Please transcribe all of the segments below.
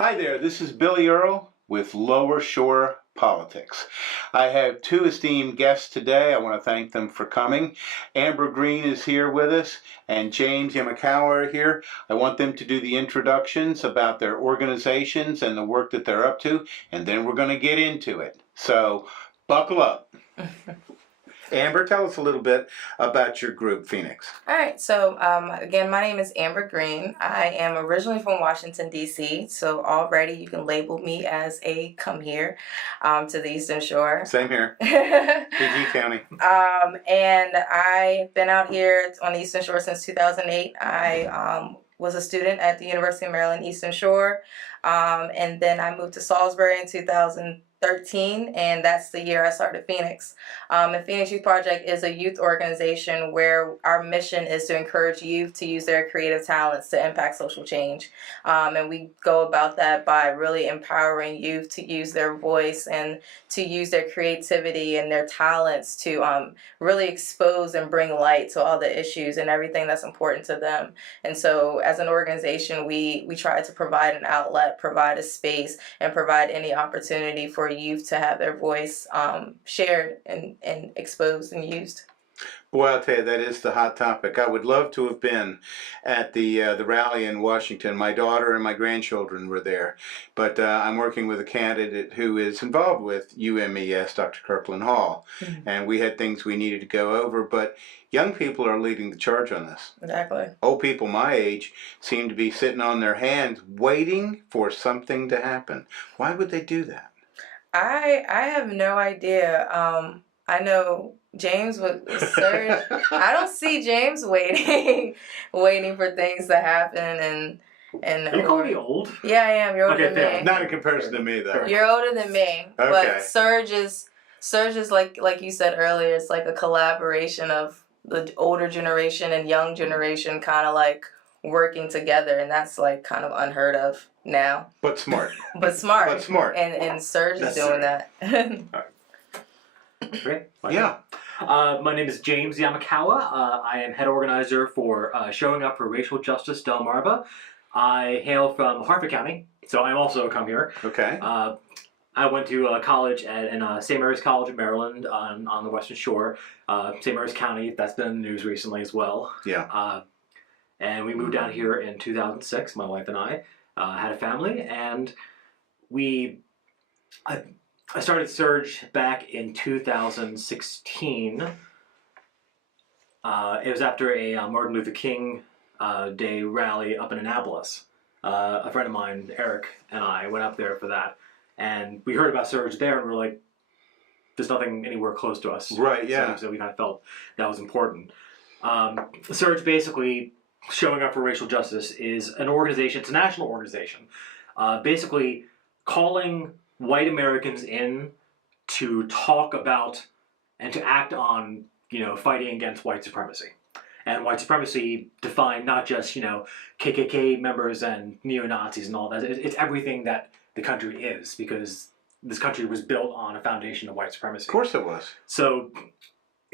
Hi there, this is Billy Earl with Lower Shore Politics. I have two esteemed guests today. I want to thank them for coming. Amber Green is here with us, and James Yamakawa are here. I want them to do the introductions about their organizations and the work that they're up to, and then we're going to get into it. So, buckle up. Amber, tell us a little bit about your group, Phoenix. All right, so again, my name is Amber Green. I am originally from Washington, D.C., so already you can label me as a come here to the Eastern Shore. Same here, PG County. And I've been out here on the Eastern Shore since 2008. I was a student at the University of Maryland, Eastern Shore, and then I moved to Salisbury in 2013, and that's the year I started Phoenix. And Phoenix Youth Project is a youth organization where our mission is to encourage youth to use their creative talents to impact social change. And we go about that by really empowering youth to use their voice and to use their creativity and their talents to really expose and bring light to all the issues and everything that's important to them. And so as an organization, we try to provide an outlet, provide a space, and provide any opportunity for youth to have their voice shared and exposed and used. Boy, I'll tell you, that is the hot topic. I would love to have been at the rally in Washington. My daughter and my grandchildren were there. But I'm working with a candidate who is involved with UMES, Dr. Kirkland Hall. Mm-hmm. And we had things we needed to go over. But young people are leading the charge on this. Exactly. Old people my age seem to be sitting on their hands waiting for something to happen. Why would they do that? I have no idea. I know James would Serge. I don't see James waiting for things to happen and. You call me old? Yeah, I am. You're older than me. Not in comparison to me, though. You're older than me. Okay. But Serge is like you said earlier. It's like a collaboration of the older generation and young generation, kind of like working together, and that's like kind of unheard of now. But smart. But smart. But smart. And Serge is doing that. Great. Yeah. My name is James Yamakawa. I am head organizer for Showing Up for Racial Justice Delmarva. I hail from Harford County, so I'm also a come here. Okay. I went to college in St. Mary's College in Maryland on the Western Shore. St. Mary's County, that's been in the news recently as well. Yeah. And we moved down here in 2006, my wife and I had a family, and I started Surge back in 2016. It was after a Martin Luther King Day rally up in Annapolis. A friend of mine, Eric, and I went up there for that. And we heard about Surge there, and we were like, there's nothing anywhere close to us. Right, yeah. So we kind of felt that was important. Surge, basically, Showing Up for Racial Justice, is an organization, it's a national organization, basically calling white Americans in to talk about and to act on, fighting against white supremacy. And white supremacy defined not just, KKK members and neo-Nazis and all that. It's everything that the country is, because this country was built on a foundation of white supremacy. Of course it was. So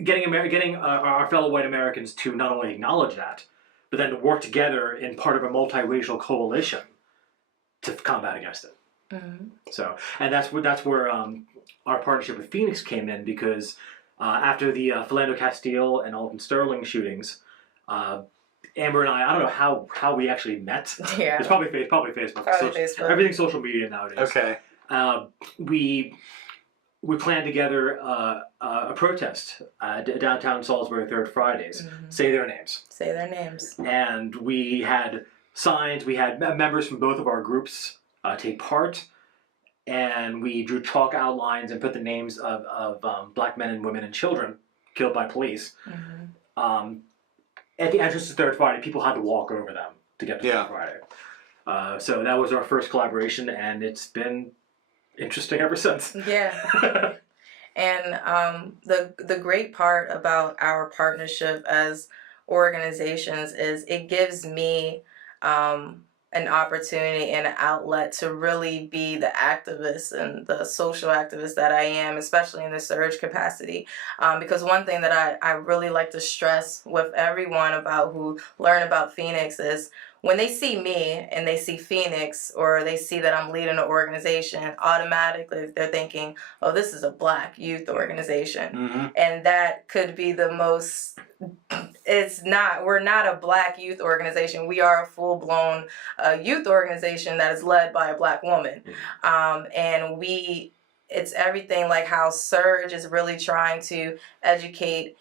getting our fellow white Americans to not only acknowledge that, but then to work together in part of a multiracial coalition to combat against it. Mm-hmm. So, and that's where our partnership with Phoenix came in, because after the Philando Castile and Alton Sterling shootings, Amber and I don't know how we actually met. Yeah. It's probably Facebook. Facebook. Everything's social media nowadays. Okay. We planned together a protest downtown Salisbury, Third Fridays. Mm-hmm. Say their names. Say their names. And we had signs. We had members from both of our groups take part, and we drew chalk outlines and put the names of black men and women and children killed by police. Mm-hmm. At the entrance to Third Friday, people had to walk over them to get to Third Friday. So that was our first collaboration, and it's been interesting ever since. Yeah. And the great part about our partnership as organizations is it gives me an opportunity and an outlet to really be the activist and the social activist that I am, especially in the Surge capacity. Because one thing that I really like to stress with everyone about who learn about Phoenix is when they see me and they see Phoenix, or they see that I'm leading an organization, automatically they're thinking, oh, this is a Black youth organization. Mm-hmm. And that could be the most, it's not, we're not a Black youth organization. We are a full-blown youth organization that is led by a Black woman. And it's everything like how Surge is really trying to educate,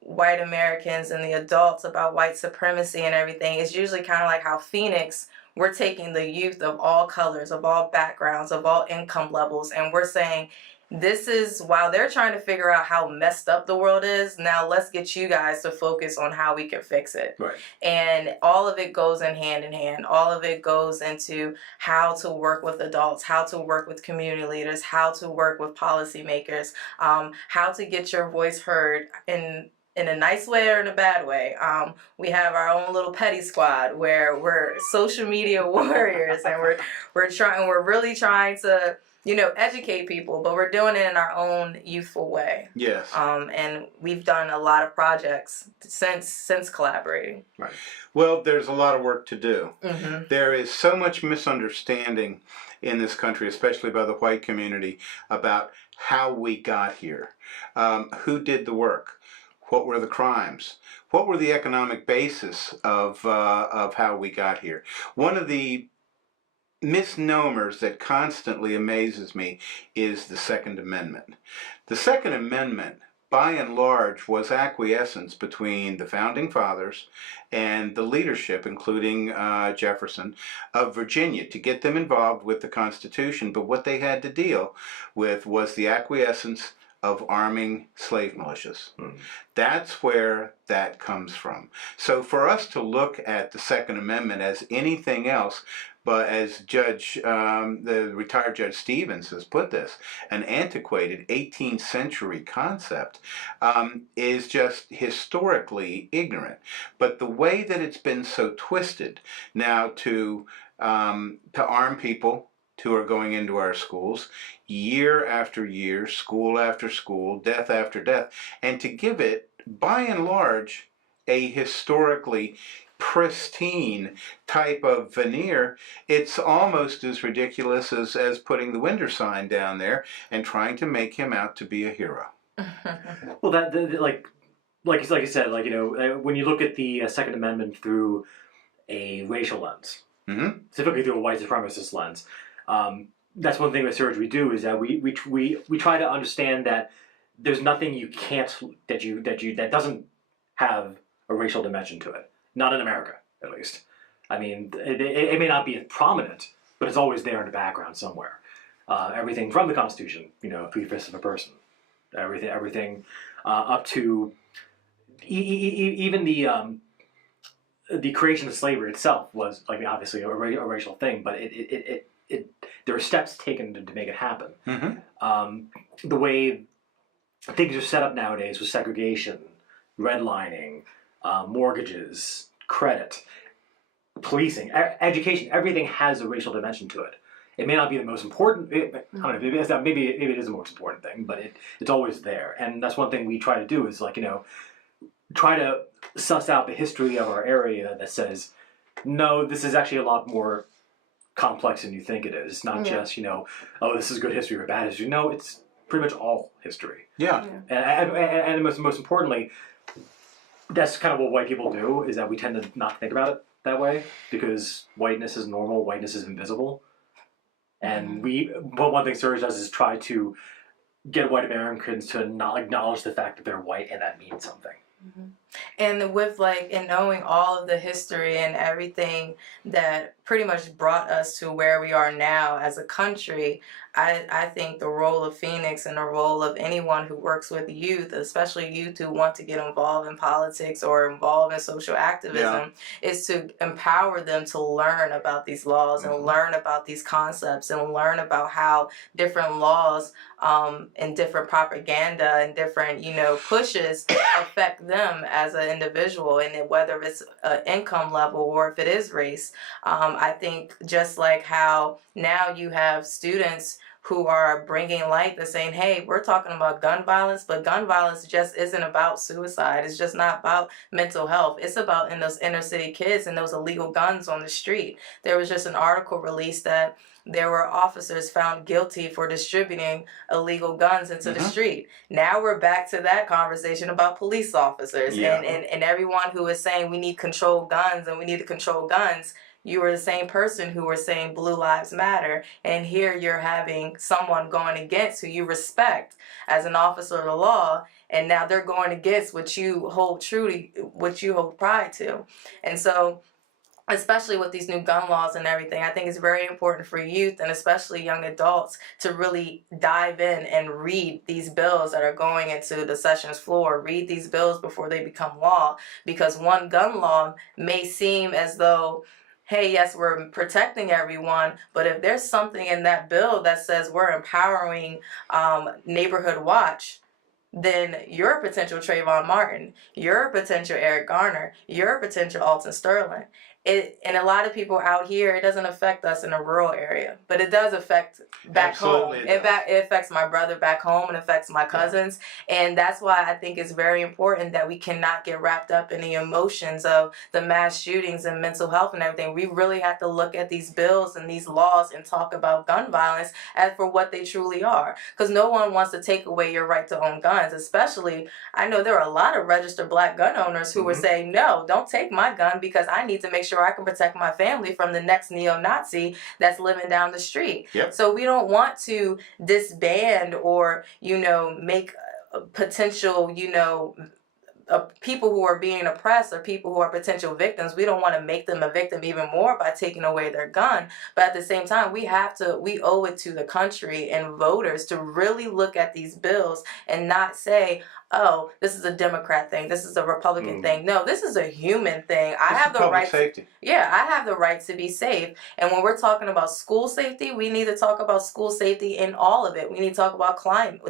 white Americans and the adults about white supremacy and everything. It's usually kind of like how Phoenix, we're taking the youth of all colors, of all backgrounds, of all income levels, and we're saying, this is, while they're trying to figure out how messed up the world is, now let's get you guys to focus on how we can fix it. Right. And all of it goes in hand. All of it goes into how to work with adults, how to work with community leaders, how to work with policymakers, how to get your voice heard in a nice way or in a bad way. We have our own little petty squad where we're social media warriors, and we're really trying to educate people, but we're doing it in our own youthful way. Yes. And we've done a lot of projects since collaborating. Right. Well, there's a lot of work to do. Mm-hmm. There is so much misunderstanding in this country, especially by the white community, about how we got here. Who did the work? What were the crimes? What were the economic basis of how we got here? One of the misnomers that constantly amazes me is the Second Amendment. The Second Amendment, by and large, was acquiescence between the Founding Fathers and the leadership, including Jefferson, of Virginia, to get them involved with the Constitution. But what they had to deal with was the acquiescence of arming slave militias. Mm. That's where that comes from. So for us to look at the Second Amendment as anything else, but as the retired Judge Stevens has put this, an antiquated 18th century concept, is just historically ignorant. But the way that it's been so twisted now to arm people who are going into our schools year after year, school after school, death after death, and to give it, by and large, a historically pristine type of veneer, it's almost as ridiculous as putting the Winder sign down there and trying to make him out to be a hero. Well, like you said, when you look at the Second Amendment through a racial lens, mm-hmm. specifically through a white supremacist lens, that's one thing with Surge we do, is that we try to understand that there's nothing you can't that doesn't have a racial dimension to it. Not in America, at least. I mean, it may not be prominent, but it's always there in the background somewhere. Everything from the Constitution, 3/5 of a person, everything up to even the creation of slavery itself was obviously a racial thing, but there are steps taken to make it happen. Mm-hmm. The way things are set up nowadays with segregation, redlining, mortgages, credit, policing, education, everything has a racial dimension to it. It may not be the most important, maybe it is the most important thing, but it's always there. And that's one thing we try to do is try to suss out the history of our area that says, no, this is actually a lot more complex than you think it is. It's not just, oh, this is good history or bad history. No, it's pretty much all history. Yeah. And most importantly, that's kind of what white people do, is that we tend to not think about it that way, because whiteness is normal, whiteness is invisible. And but one thing Surge does is try to get white Americans to not acknowledge the fact that they're white, and that means something. Mm-hmm. And with and knowing all of the history and everything that pretty much brought us to where we are now as a country, I think the role of Phoenix and the role of anyone who works with youth, especially youth who want to get involved in politics or involved in social activism, is to empower them to learn about these laws and learn about these concepts and learn about how different laws and different propaganda and different, pushes affect them as an individual, and whether it's an income level or if it is race. I think just like how now you have students who are bringing light, that's saying, hey, we're talking about gun violence, but gun violence just isn't about suicide. It's just not about mental health. It's about in those inner city kids and those illegal guns on the street. There was just an article released that there were officers found guilty for distributing illegal guns into the street. Now we're back to that conversation about police officers and everyone who is saying we need controlled guns and we need to control guns. You were the same person who were saying Blue Lives Matter, and here you're having someone going against who you respect as an officer of the law, and now they're going against what you hold true to, what you hold pride to. And so, especially with these new gun laws and everything, I think it's very important for youth and especially young adults to really dive in and read these bills that are going into the sessions floor. Read these bills before they become law, because one gun law may seem as though, hey, yes, we're protecting everyone, but if there's something in that bill that says we're empowering neighborhood watch, then you're a potential Trayvon Martin, you're a potential Eric Garner, you're a potential Alton Sterling. And a lot of people out here, it doesn't affect us in a rural area, but it does affect back Absolutely home. it Affects my brother back home and affects my cousins. And that's why I think it's very important that we cannot get wrapped up in the emotions of the mass shootings and mental health and everything. We really have to look at these bills and these laws and talk about gun violence as for what they truly are. Because no one wants to take away your right to own guns, especially, I know there are a lot of registered black gun owners who were saying, no, don't take my gun because I need to make sure I can protect my family from the next neo-Nazi that's living down the street. So we don't want to disband or, make potential, people who are being oppressed or people who are potential victims. We don't want to make them a victim even more by taking away their gun. But at the same time, we owe it to the country and voters to really look at these bills and not say, oh, this is a Democrat thing, this is a Republican thing. No, this is a human thing. I have the right safety. I have the right to be safe. And when we're talking about school safety, we need to talk about school safety in all of it. We need to talk about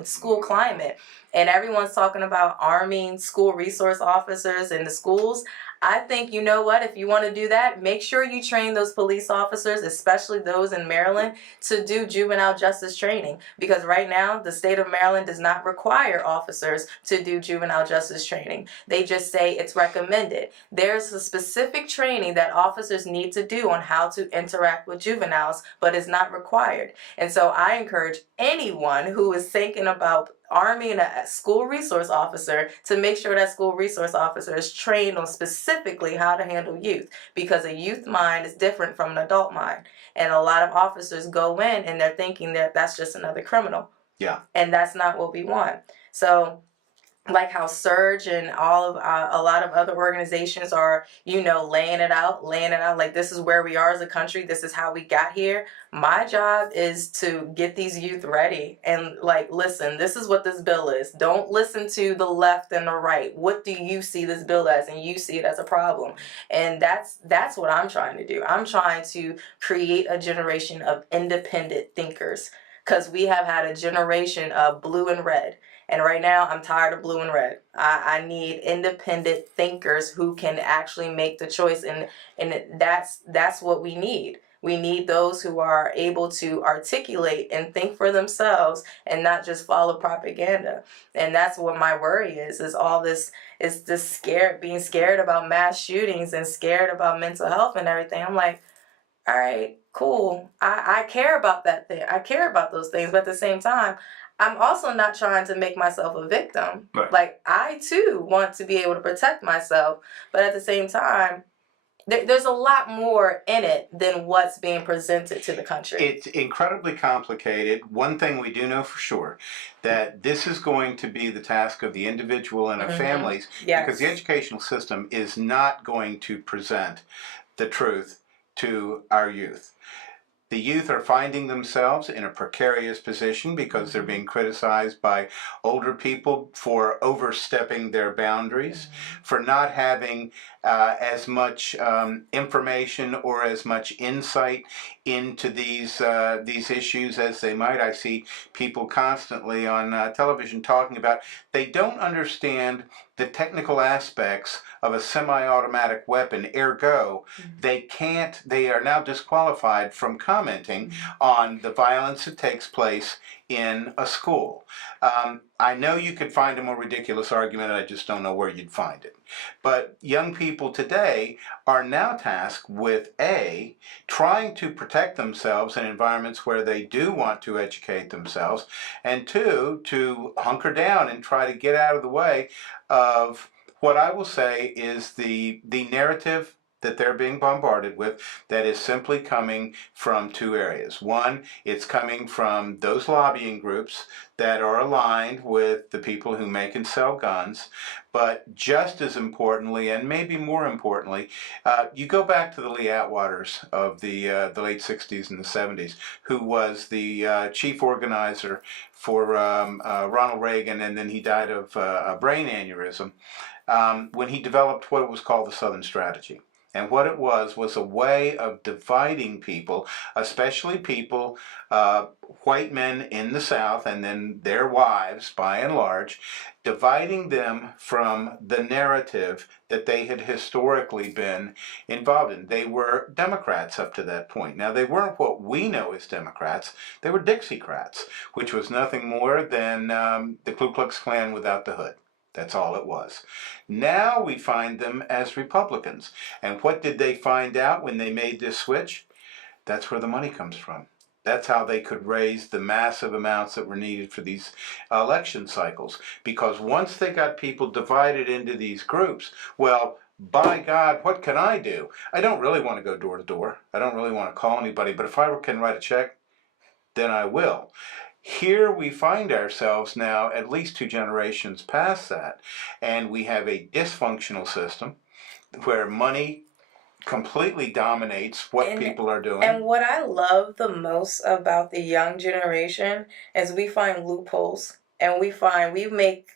school climate. And everyone's talking about arming school resource officers in the schools. I think, you know what, if you want to do that, make sure you train those police officers, especially those in Maryland, to do juvenile justice training. Because right now, the state of Maryland does not require officers to do juvenile justice training. They just say it's recommended. There's a specific training that officers need to do on how to interact with juveniles, but it's not required. And so I encourage anyone who is thinking about arming a school resource officer to make sure that school resource officer is trained on specifically how to handle youth, because a youth mind is different from an adult mind. And a lot of officers go in and they're thinking that that's just another criminal. And that's not what we want. So like how Surge and all of a lot of other organizations are, laying it out, like this is where we are as a country, this is how we got here. My job is to get these youth ready and listen, this is what this bill is. Don't listen to the left and the right. What do you see this bill as? And you see it as a problem. And that's what I'm trying to do. I'm trying to create a generation of independent thinkers, because we have had a generation of blue and red. And right now, I'm tired of blue and red. I need independent thinkers who can actually make the choice. And that's what we need. We need those who are able to articulate and think for themselves and not just follow propaganda. And that's what my worry is all this, is this being scared about mass shootings and scared about mental health and everything. I'm like, all right, cool. I care about that thing. I care about those things. But at the same time, I'm also not trying to make myself a victim. Right. I too want to be able to protect myself. But at the same time, there's a lot more in it than what's being presented to the country. It's incredibly complicated. One thing we do know for sure, that this is going to be the task of the individual and of families, because the educational system is not going to present the truth to our youth. The youth are finding themselves in a precarious position because they're being criticized by older people for overstepping their boundaries, for not having as much information or as much insight into these issues as they might. I see people constantly on television talking about they don't understand the technical aspects of a semi-automatic weapon. Ergo, they are now disqualified from commenting on the violence that takes place in a school. I know you could find a more ridiculous argument, I just don't know where you'd find it. But young people today are now tasked with A, trying to protect themselves in environments where they do want to educate themselves, and two, to hunker down and try to get out of the way of what I will say is the narrative that they're being bombarded with, that is simply coming from two areas. One, it's coming from those lobbying groups that are aligned with the people who make and sell guns, but just as importantly, and maybe more importantly, you go back to the Lee Atwaters of the late 60s and the 70s, who was the chief organizer for Ronald Reagan, and then he died of a brain aneurysm, when he developed what was called the Southern Strategy. And what it was a way of dividing people, especially people, white men in the South, and then their wives, by and large, dividing them from the narrative that they had historically been involved in. They were Democrats up to that point. Now, they weren't what we know as Democrats. They were Dixiecrats, which was nothing more than the Ku Klux Klan without the hood. That's all it was. Now we find them as Republicans. And what did they find out when they made this switch? That's where the money comes from. That's how they could raise the massive amounts that were needed for these election cycles. Because once they got people divided into these groups, well, by God, what can I do? I don't really want to go door to door. I don't really want to call anybody. But if I can write a check, then I will. Here we find ourselves now at least 2 generations past that, and we have a dysfunctional system where money completely dominates what people are doing. And what I love the most about the young generation is we find loopholes, and we make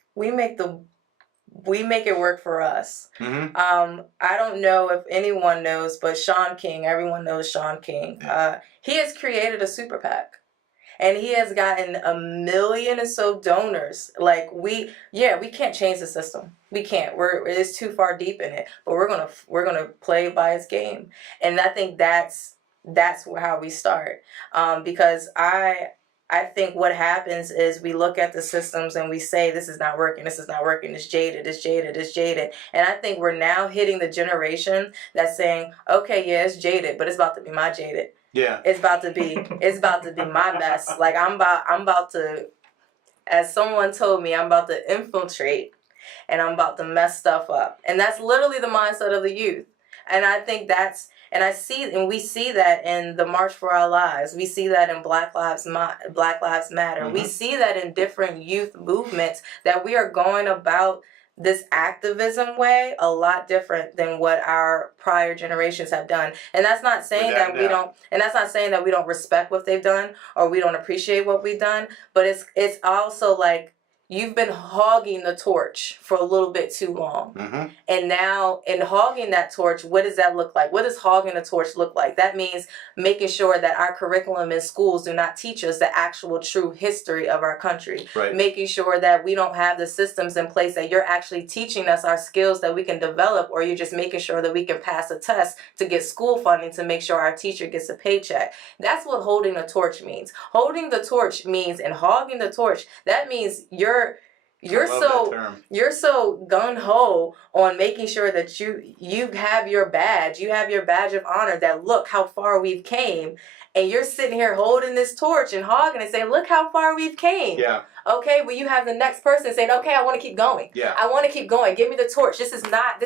it work for us. Mm-hmm. I don't know if anyone knows, but Sean King, everyone knows Sean King. He has created a super PAC. And he has gotten 1 million or so donors. Like we can't change the system. We can't. It's too far deep in it. But we're gonna play by his game. And I think that's how we start. Because I think what happens is we look at the systems and we say this is not working. This is not working. It's jaded. It's jaded. It's jaded. And I think we're now hitting the generation that's saying, okay, yeah, it's jaded, but it's about to be my jaded. Yeah. It's about to be my mess. Like I'm about to, as someone told me, I'm about to infiltrate and I'm about to mess stuff up. And that's literally the mindset of the youth. And I think we see that in the March for Our Lives. We see that in Black Lives Matter. Mm-hmm. We see that in different youth movements, that we are going about this activism way a lot different than what our prior generations have done. And that's not saying that we don't respect what they've done or we don't appreciate what we've done, but it's also like you've been hogging the torch for a little bit too long. Mm-hmm. And now in hogging that torch, what does that look like? What does hogging the torch look like? That means making sure that our curriculum in schools do not teach us the actual true history of our country. Right. Making sure that we don't have the systems in place that you're actually teaching us our skills that we can develop, or you're just making sure that we can pass a test to get school funding to make sure our teacher gets a paycheck. That's what holding the torch means. Holding the torch means, and hogging the torch, that means you're so gung-ho on making sure that you have your badge of honor, that look how far we've came, and you're sitting here holding this torch and hogging and saying, look how far we've came. Yeah. Okay, well, you have the next person saying, okay, I want to keep going. Yeah. I want to keep going. Give me the torch. This is not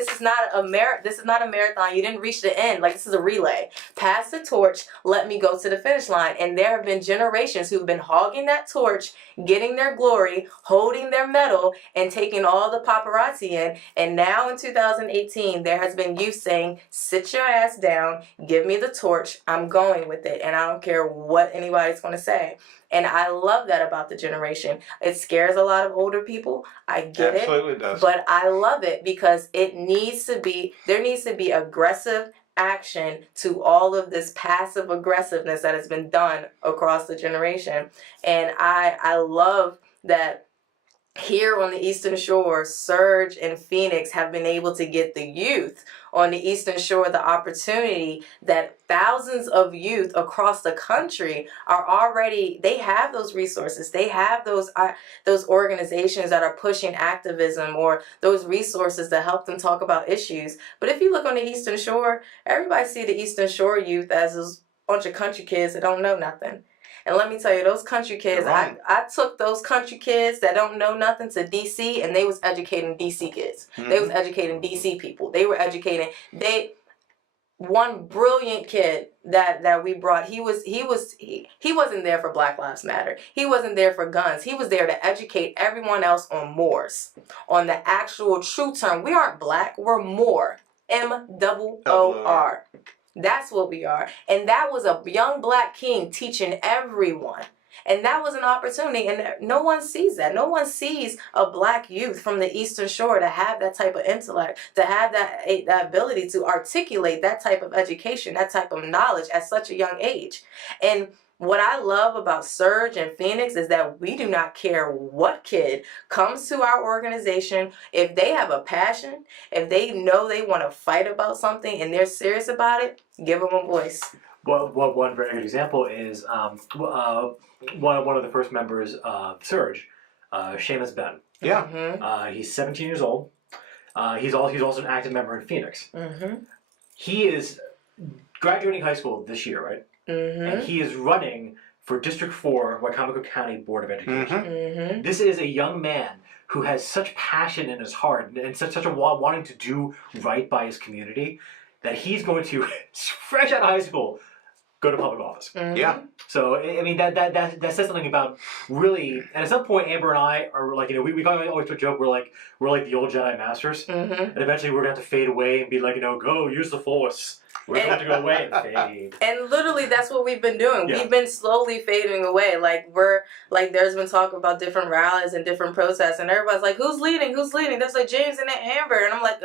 a marathon. You didn't reach the end. Like, this is a relay. Pass the torch. Let me go to the finish line. And there have been generations who've been hogging that torch, getting their glory, holding their medal, and taking all the paparazzi in. And now in 2018, there has been youth saying, sit your ass down, give me the torch, I'm going with it, and I don't care what anybody's going to say. And I love that about the generation. It scares a lot of older people. I get it. Absolutely does. But I love it because there needs to be aggressive action to all of this passive aggressiveness that has been done across the generation. And I love that here on the Eastern Shore, Surge and Phoenix have been able to get the youth on the Eastern Shore the opportunity that thousands of youth across the country are already, they have those resources. They have those organizations that are pushing activism or those resources to help them talk about issues. But if you look on the Eastern Shore, everybody see the Eastern Shore youth as a bunch of country kids that don't know nothing. And let me tell you, those country kids, I took those country kids that don't know nothing to DC, and they was educating DC kids. Mm-hmm. They was educating DC people. They were educating, one brilliant kid that we brought, he wasn't there for Black Lives Matter. He wasn't there for guns. He was there to educate everyone else on Moors, on the actual true term. We aren't black, we're Moor. M-O-O-R. That's what we are. And that was a young black king teaching everyone. And that was an opportunity. And no one sees that. No one sees a black youth from the Eastern Shore to have that type of intellect, to have that ability to articulate that type of education, that type of knowledge at such a young age. And what I love about Surge and Phoenix is that we do not care what kid comes to our organization. If they have a passion, if they know they want to fight about something and they're serious about it, give them a voice. Well, one very good example is one of the first members of Surge, Seamus Ben. Yeah. Mm-hmm. He's 17 years old. He's also an active member in Phoenix. Mm-hmm. He is graduating high school this year, right? Mm-hmm. And he is running for District 4, Wacomico County Board of Education. Mm-hmm. Mm-hmm. This is a young man who has such passion in his heart and such a wanting to do right by his community that he's going to, fresh out of high school, go to public office. Mm-hmm. Yeah. So I mean that says something about really. And at some point, Amber and I are like, we always joke we're like the old Jedi Masters, Mm-hmm. and eventually we're gonna have to fade away and be like, go use the Force. We're gonna have to go away and fade. And literally, that's what we've been doing. Yeah. We've been slowly fading away. There's been talk about different rallies and different protests, and everybody's like, "Who's leading? Who's leading?" There's like James and Amber, and I'm like,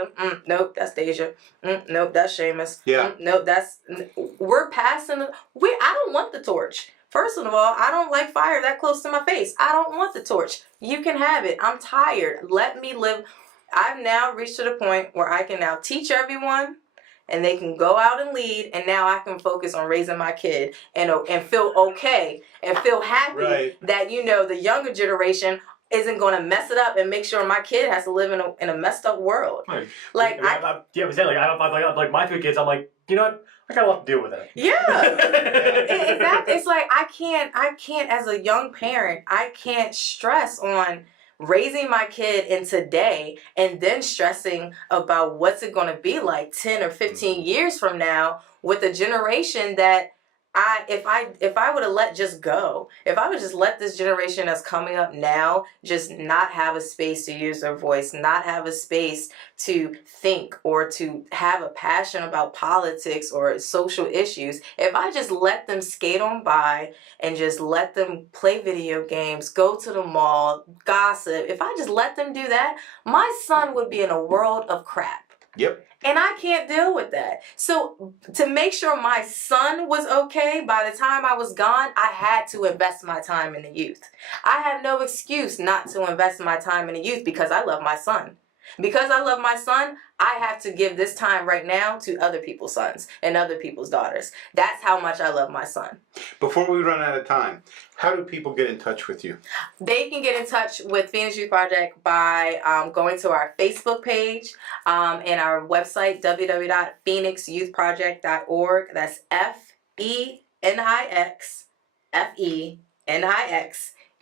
"Nope, that's Deja. Nope, that's Seamus. Yeah. Nope, we're passing. I don't want the torch. First of all, I don't like fire that close to my face. I don't want the torch. You can have it. I'm tired. Let me live. I've now reached to the point where I can now teach everyone." And they can go out and lead, and now I can focus on raising my kid and feel okay and feel happy that the younger generation isn't going to mess it up and make sure my kid has to live in a messed up world. Right. Like I like my 3 kids. I'm like, you know what? I got a lot to deal with it. Yeah, exactly. It's like I can't as a young parent, I can't stress on raising my kid in today and then stressing about what's it going to be like 10 or 15 years from now with a generation that if I would have let this generation that's coming up now just not have a space to use their voice, not have a space to think or to have a passion about politics or social issues, if I just let them skate on by and just let them play video games, go to the mall, gossip, if I just let them do that, my son would be in a world of crap. Yep. And I can't deal with that. So to make sure my son was okay by the time I was gone, I had to invest my time in the youth. I have no excuse not to invest my time in the youth because I love my son. Because I love my son, I have to give this time right now to other people's sons and other people's daughters. That's how much I love my son. Before we run out of time, how do people get in touch with you? They can get in touch with Phoenix Youth Project by going to our Facebook page and our website, www.phoenixyouthproject.org. That's FENIX,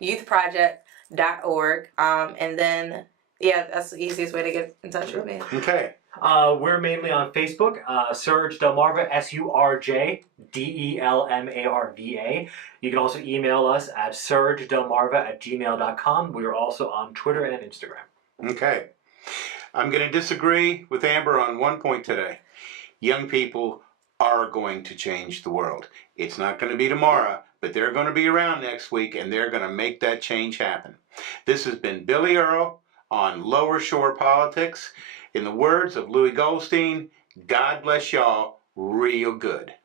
youthproject.org. And then, yeah, that's the easiest way to get in touch with me. Okay. We're mainly on Facebook, Surge Delmarva, SurjDelmarva. You can also email us at surgedelmarva@gmail.com. We are also on Twitter and Instagram. Okay. I'm going to disagree with Amber on one point today. Young people are going to change the world. It's not going to be tomorrow, but they're going to be around next week, and they're going to make that change happen. This has been Billy Earl on Lower Shore Politics. In the words of Louis Goldstein, God bless y'all real good.